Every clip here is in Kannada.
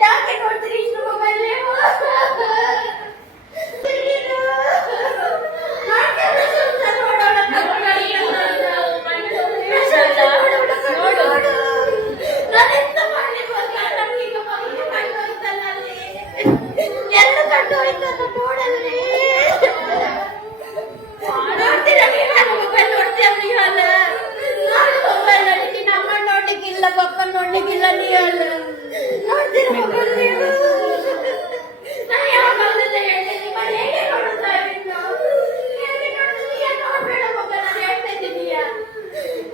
ಯಾಕೆ ನೋಡ್ತೀರಿ ಇಷ್ಟು ಮೊಬೈಲ್ ನೀವು? ನೋಡ್ಲಿಕ್ಕಿಲ್ಲ ನೀವು ನೋಡ್ತೀರಾ ಮೊಬೈಲ್ ನೀವು? ನಾನು ಯಾವಾಗಲೆಲ್ಲ ಹೇಳ್ತೀನಿ ಹೇಗೆ ನೋಡುತ್ತಾ ಇನ್ನು ಹೇಗೆ ನೋಡ್ತೀಯ? ನೋಡ್ಬೇಡ ಮೊಬೈಲ್ ನಾನು ಹೇಳ್ತಾ ಇದ್ದೀನಿಯಾ?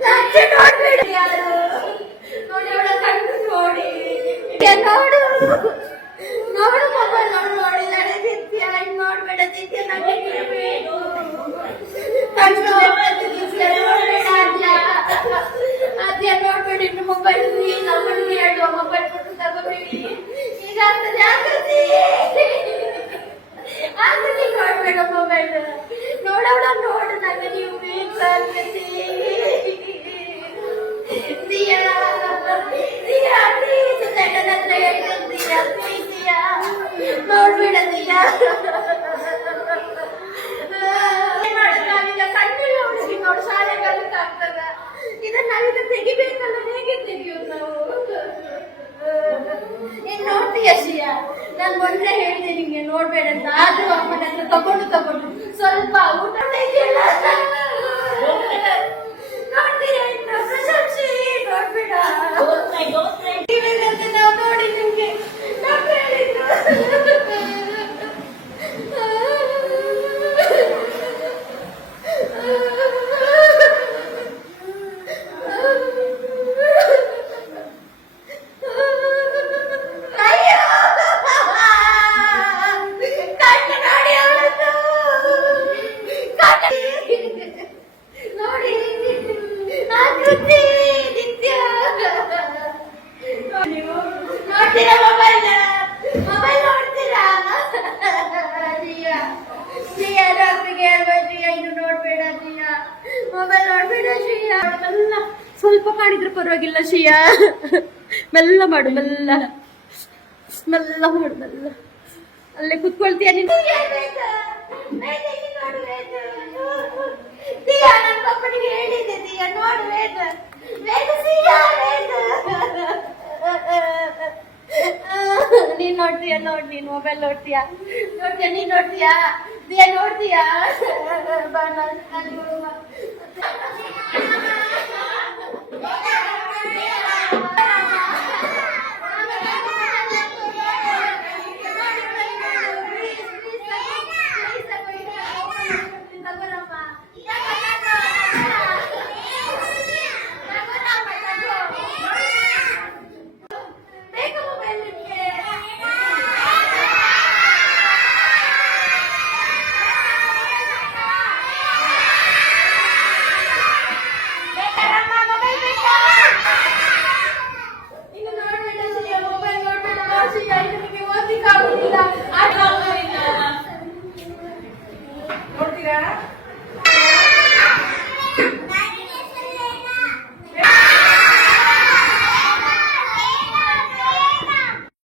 ಲಜ್ಜೆ ನೋಡ್ಬೇಡ ಯಾರು ನೋಡಿ ಅವಳ ಕಣ್ಣು ನೋಡಿ ನೋಡು ನೋಡು ಮೊಬೈಲ್ ನೋಡು ನೋಡಿದಾಳೆ ದಿತ್ಯ ಇನ್ನು ನೋಡ್ಬೇಡ ದಿತ್ಯ ನನಗೆ ಇರಬೇಕು ಕಣ್ಣು ನೋಡ್ಬೇಡ ಅದ್ಯ ನೋಡ್ಬೇಡಿ ಇನ್ನು ಮೊಬೈಲ್ ನಮ್ಮನಿಗೆ ಹೇಳುವ ಮೊಬೈಲ್ ಕೊಟ್ಟು ತಗೋಬೇಡಿ ಈಗ ಆಗ್ತದೆ ಆಕೃತಿ ನೋಡ್ಬೇಡ ಮೊಬೈಲ್ ನೋಡವಳ ನೋಡು ನನಗೆ ನೀವು ಬೇಕು ಆಕೃತಿ ದಿಯಾ ದಿಯಾ ಪ್ಲೀಸ್ ನನ್ನ ಹತ್ರ ಹೇಳ್ತಿದ್ದೀಯಾ ಪ್ಲೀಸ್ ದಿಯಾ ನೋಡ್ಬೇಡ ದಿಯಾ ಕಣ್ಣೆಲ್ಲ ಉಳಿಸಿ ನೋಡು ಶಾಲೆಗಳಿಗೆ ಆಗ್ತದ ಇದನ್ನ ನಾವೀಗ ತೆಗಿಬೇಕಲ್ಲ ಹೇಗೆ ತೆಗಿಯೋದು ನಾವು? ನೀನ್ ನೋಡ್ತೀಯ ಶ್ರೀಯಾ? ನಾನು ಮೊನ್ನೆ ಹೇಳ್ತೀನಿ ನಿಂಗೆ ನೋಡ್ಬೇಡ ಅಂತ ಆದ್ರೂ ಅಮ್ಮನ ಹತ್ರ ತಗೊಂಡು ಸ್ವಲ್ಪ ಊಟ ತೆಗಿಯಲ್ಲ ನೋಡ್ತೀಯ ಇನ್ನು ಪ್ರಶಂಸಿ ನೋಡ್ಬೇಡ ನಾವು ನೋಡಿ ನಿಮ್ಗೆ ಸ್ವಲ್ಪ ಕಾಣಿದ್ರೆ ಪರವಾಗಿಲ್ಲ ಶ್ರೀಯಾ ಮೆಲ್ಲ ಮಾಡು ಮೆಲ್ಲ ಮೆಲ್ಲ ಮಾಡು ಮೆಲ್ಲ ಅಲ್ಲೇ ಕುತ್ಕೊಳ್ತೀಯ ನೀನು ನೀನ್ ನೋಡ್ತೀಯ ನೋಡ್ ನೀನ್ ಮೊಬೈಲ್ ನೋಡ್ತೀಯಾ ನೀನ್ ನೋಡ್ತೀಯಾ ದಿಯಾ ನೋಡ್ತೀಯಾ